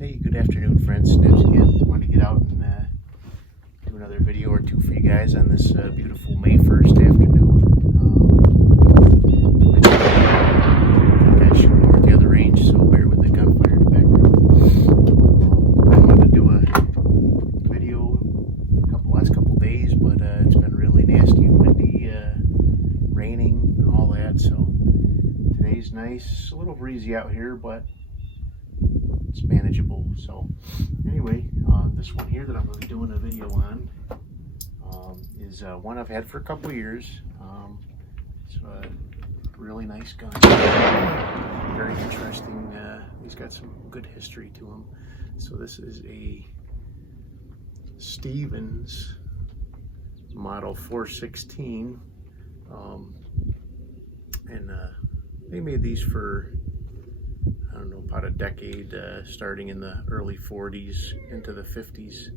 Hey, good afternoon, friends. Snips again. Wanted to get out and do another video or two for you guys on this beautiful May 1st afternoon. Guys shooting over at the other range, so bear with the gunfire in the background. I wanted to do a video last couple days, but it's been really nasty and windy, raining, all that. So today's nice, a little breezy out here, but it's manageable. So anyway, this one here that I'm going to be doing a video on is one I've had for a couple years. It's a really nice gun, very interesting. He's got some good history to him. So this is a Stevens model 416, and they made these for, I don't know, about a decade, starting in the early 40s into the 50s.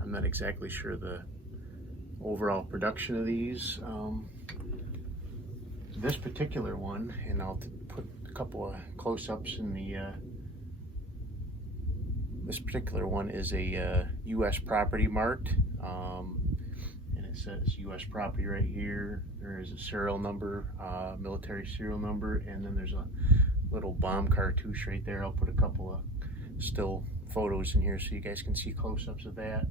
I'm not exactly sure the overall production of these. This particular one, and I'll put a couple of close-ups in the, this particular one is a U.S. property marked, and it says U.S. property right here. There is a serial number, military serial number, and then there's a little bomb cartouche right there. I'll put a couple of still photos in here so you guys can see close-ups of that.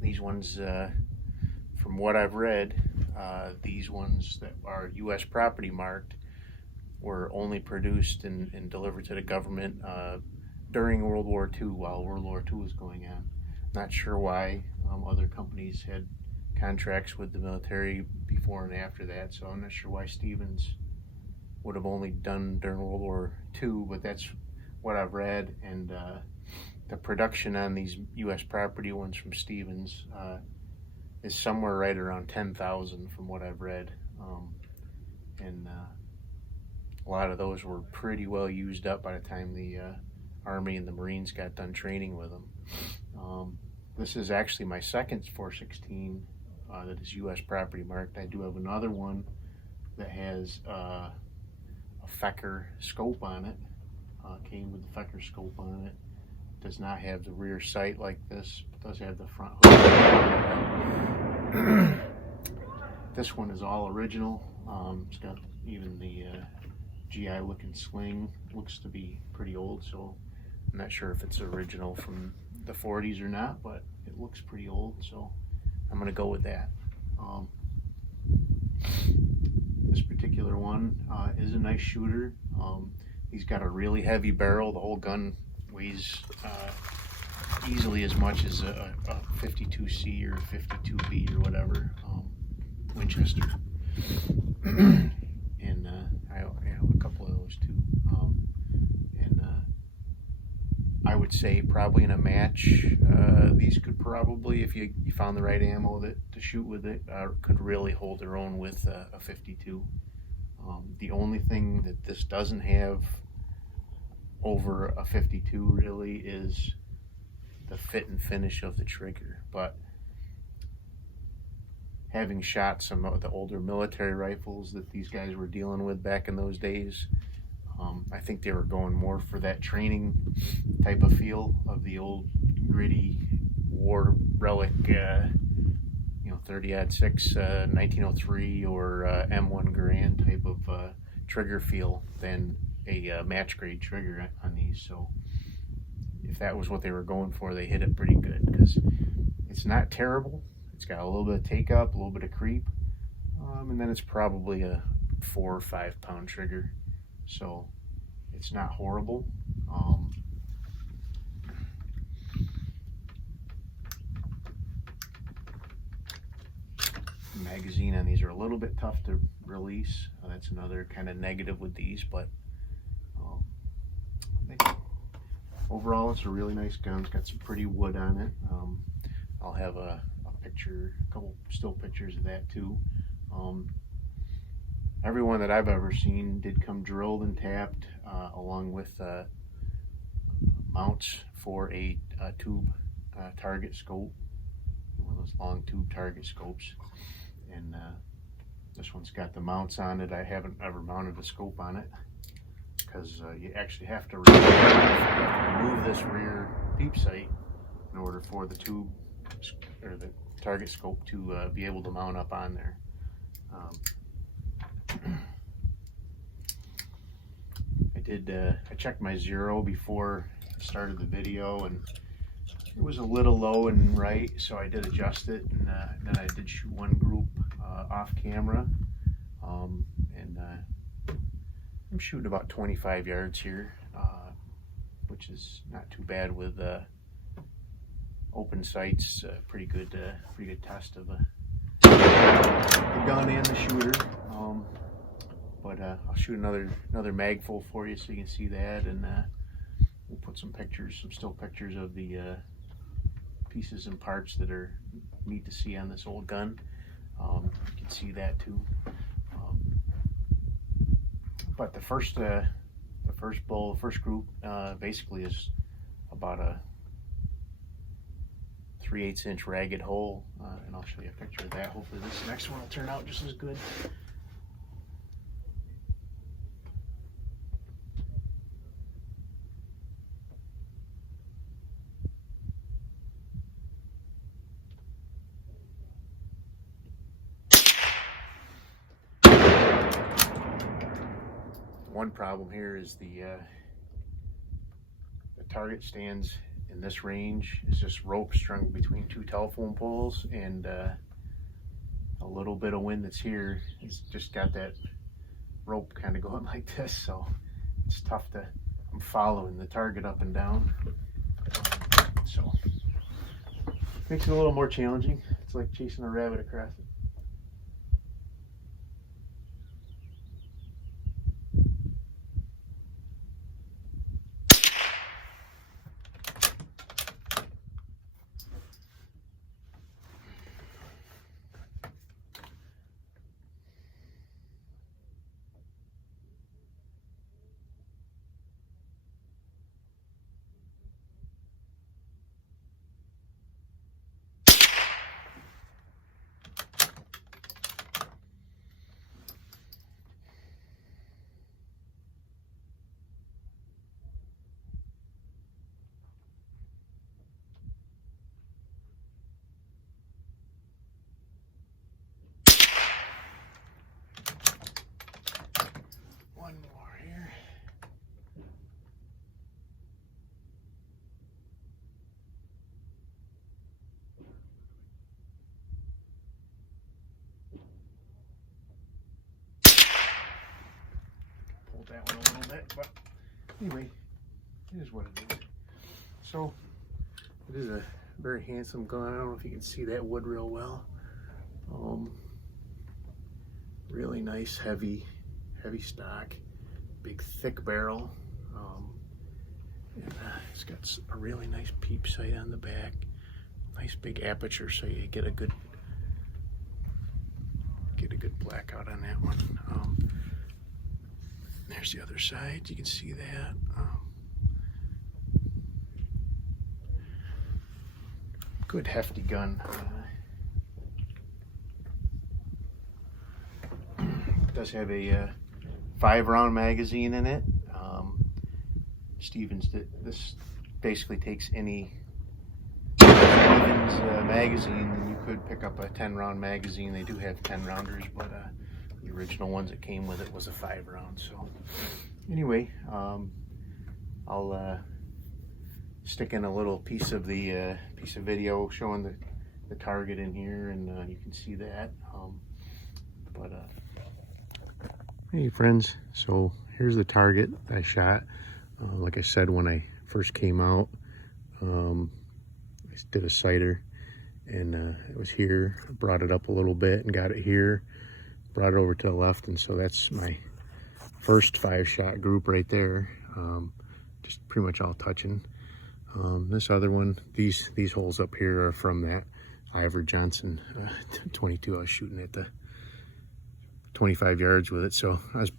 These ones, from what I've read, these ones that are U.S. property marked were only produced and delivered to the government during World War II, while World War II was going on. Not sure why other companies had contracts with the military before and after that, so I'm not sure why Stevens would have only done during World War II, but that's what I've read. And the production on these U.S. property ones from Stevens is somewhere right around 10,000 from what I've read, and a lot of those were pretty well used up by the time the Army and the Marines got done training with them. This is actually my second 416 that is U.S. property marked. I do have another one that has a Fecker scope on it. Came with the Fecker scope on it. Does not have the rear sight like this, but does have the front hood. This one is all original. It's got even the GI looking sling. Looks to be pretty old, so I'm not sure if it's original from the 40s or not, but it looks pretty old, so I'm gonna go with that. This particular one is a nice shooter. He's got a really heavy barrel. The whole gun weighs easily as much as a 52C or 52B or whatever, Winchester. And I have a couple of those too. And I would say probably in a match, these could probably, if you found the right ammo to shoot with it, could really hold their own with a 52. The only thing that this doesn't have over a 52 really is the fit and finish of the trigger. But having shot some of the older military rifles that these guys were dealing with back in those days, I think they were going more for that training type of feel of the old gritty war relic, 30-06, 1903 or M1 Garand type of trigger feel than a match grade trigger on these. So if that was what they were going for, they hit it pretty good, because it's not terrible. It's got a little bit of take up, a little bit of creep, and then it's probably a 4 or 5 pound trigger, so it's not horrible. The magazine on these are a little bit tough to release. That's another kind of negative with these, but I think overall it's a really nice gun. It's got some pretty wood on it. I'll have a picture, a couple still pictures of that too. Everyone that I've ever seen did come drilled and tapped, along with mounts for a tube target scope. those long tube target scopes. And this one's got the mounts on it. I haven't ever mounted a scope on it because you actually have to remove this rear peep sight in order for the tube or the target scope to be able to mount up on there. I checked my zero before I started the video, and it was a little low and right, so I did adjust it, and then I did shoot one group off camera, and I'm shooting about 25 yards here, which is not too bad with open sights. Pretty good test of the gun and the shooter. But I'll shoot another mag full for you so you can see that, and we'll put some still pictures of the pieces and parts that are neat to see on this old gun. You can see that too. But the first group basically is about a 3/8 inch ragged hole, and I'll show you a picture of that. Hopefully this next one will turn out just as good. One problem here is the target stands in this range. It's just rope strung between two telephone poles, and a little bit of wind that's here, it's just got that rope kind of going like this, so it's tough I'm following the target up and down, so makes it a little more challenging. It's like chasing a rabbit across it. One more here. Pulled that one a little bit, but anyway, it is what it is. So it is a very handsome gun. I don't know if you can see that wood real well. Really nice, heavy stock, big thick barrel. And it's got a really nice peep sight on the back, nice big aperture, so you get a good blackout on that one. There's the other side, you can see that. Good hefty gun. It does have a 5-round magazine in it. This basically takes any Stevens magazine, and you could pick up a 10-round magazine. They do have 10-rounders, but the original ones that came with it was a 5-round. So anyway, I'll stick in a little piece of video showing the target in here, and you can see that. Hey friends, so here's the target I shot. Like I said, when I first came out, I did a sighter, and it was here. Brought it up a little bit and got it here, brought it over to the left, and so that's my first 5-shot group right there. Just pretty much all touching. This other one, these holes up here are from that Ivor Johnson 22. I was shooting at the 25 yards with it, so I was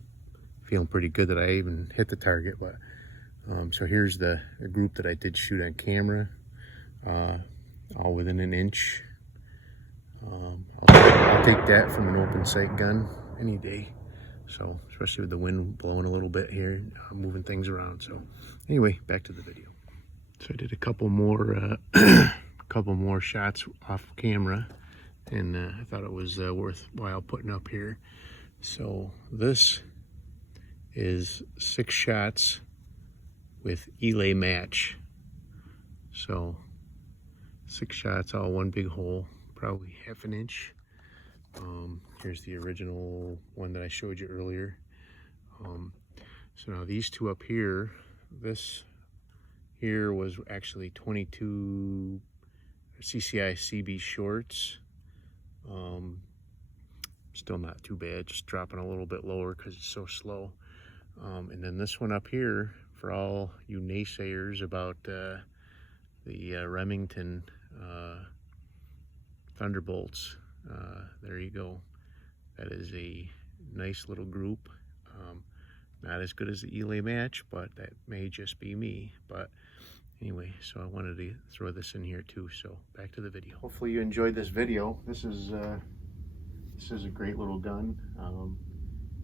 feeling pretty good that I even hit the target. But so here's the group that I did shoot on camera, all within an inch I'll take that from an open sight gun any day. So, especially with the wind blowing a little bit here, moving things around. So, anyway, back to the video. So I did a couple more, couple more shots off camera, and I thought it was worthwhile putting up here. So this is 6 shots with Elay match. So 6 shots, all one big hole, probably ½ an inch. Here's the original one that I showed you earlier. So now these two up here, this here was actually 22 CCI CB shorts. Still not too bad, just dropping a little bit lower because it's so slow. And then this one up here, for all you naysayers about the Remington Thunderbolts, there you go. That is a nice little group. Not as good as the Elay match, but that may just be me. But anyway, so I wanted to throw this in here too. So back to the video. Hopefully you enjoyed this video. This is a great little gun,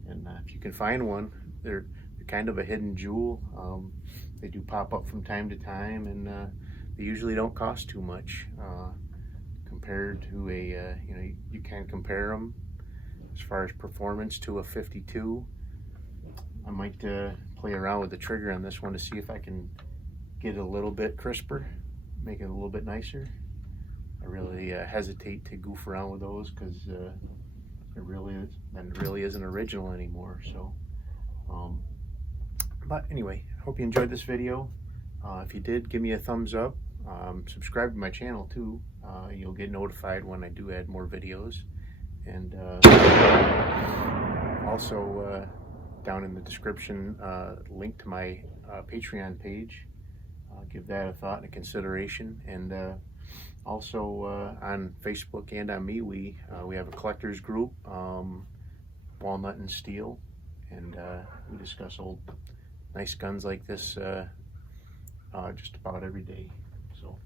and if you can find one, they're kind of a hidden jewel. They do pop up from time to time, and they usually don't cost too much compared to a you can compare them as far as performance to a 52. I might play around with the trigger on this one to see if I can get it a little bit crisper, make it a little bit nicer. I really hesitate to goof around with those because it really isn't original anymore. So, but anyway, I hope you enjoyed this video. If you did, give me a thumbs up. Subscribe to my channel too. You'll get notified when I do add more videos. And also down in the description, link to my Patreon page. Give that a thought and a consideration. And also on Facebook and on me, we have a collectors group, Walnut and Steel, and we discuss old nice guns like this just about every day. So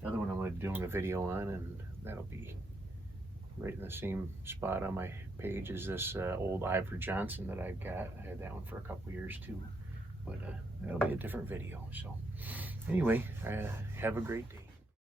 the other one I'm going to be doing a video on, and that'll be right in the same spot on my page as this old Ivor Johnson that I've got. I had that one for a couple years too, but that'll be a different video. So anyway, have a great day.